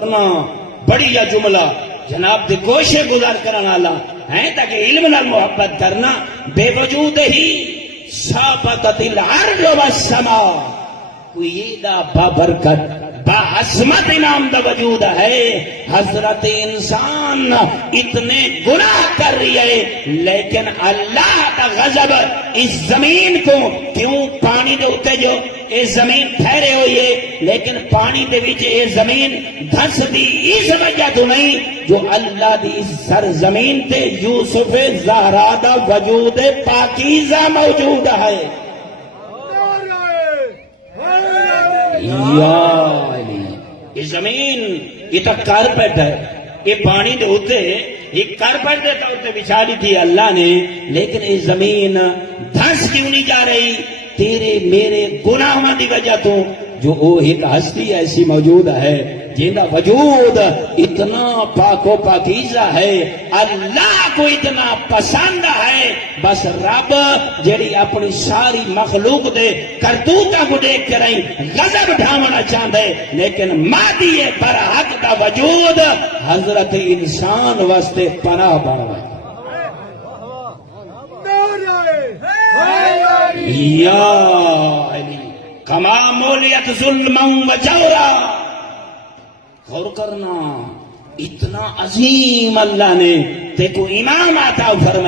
کرنا بڑی یا جملہ جناب دے گوشے گزار کرنا آلہ ہیں تاکہ علم نال محبت کرنا بے وجود ہی سابقت الارض والسماء کوئی دا بابرکت با عظمت انعام دا وجود ہے حضرت انسان اتنے گناہ کر رہی ہے لیکن اللہ کا غضب اس زمین کو کیوں پانی دے اتے جو اے زمین ٹھہرے ہوئی ہے لیکن پانی دے وچ اے زمین دھس دی اس وجہ تو نہیں جو اللہ دی اس سرزمین تے یوسف زہرا دا وجود پاکیزہ موجود ہے یا علی یہ زمین یہ تو کارپیٹ ہے یہ پانی دے ہوتے یہ کارپیٹ دیتا ہوتے بچھاڑی تھی اللہ نے لیکن یہ زمین دھنس کیوں نہیں جا رہی تیرے میرے گناہوں دی وجہ تو جو وہ ایک ہستی ایسی موجود ہے جن کا وجود اتنا پاک و پاکیزہ ہے اللہ کو اتنا پسند ہے بس رب جڑی اپنی ساری مخلوق دے کرتوتاں کو دیکھ کے رہی غضب ڈھاونا چاہتے لیکن مادی برحق کا وجود حضرت انسان واسطے پناہ بن گئے یا علی کما مولیت ظلما و جورا غور کرنا اتنا عظیم اللہ نے تے کو امام عطا فرمائے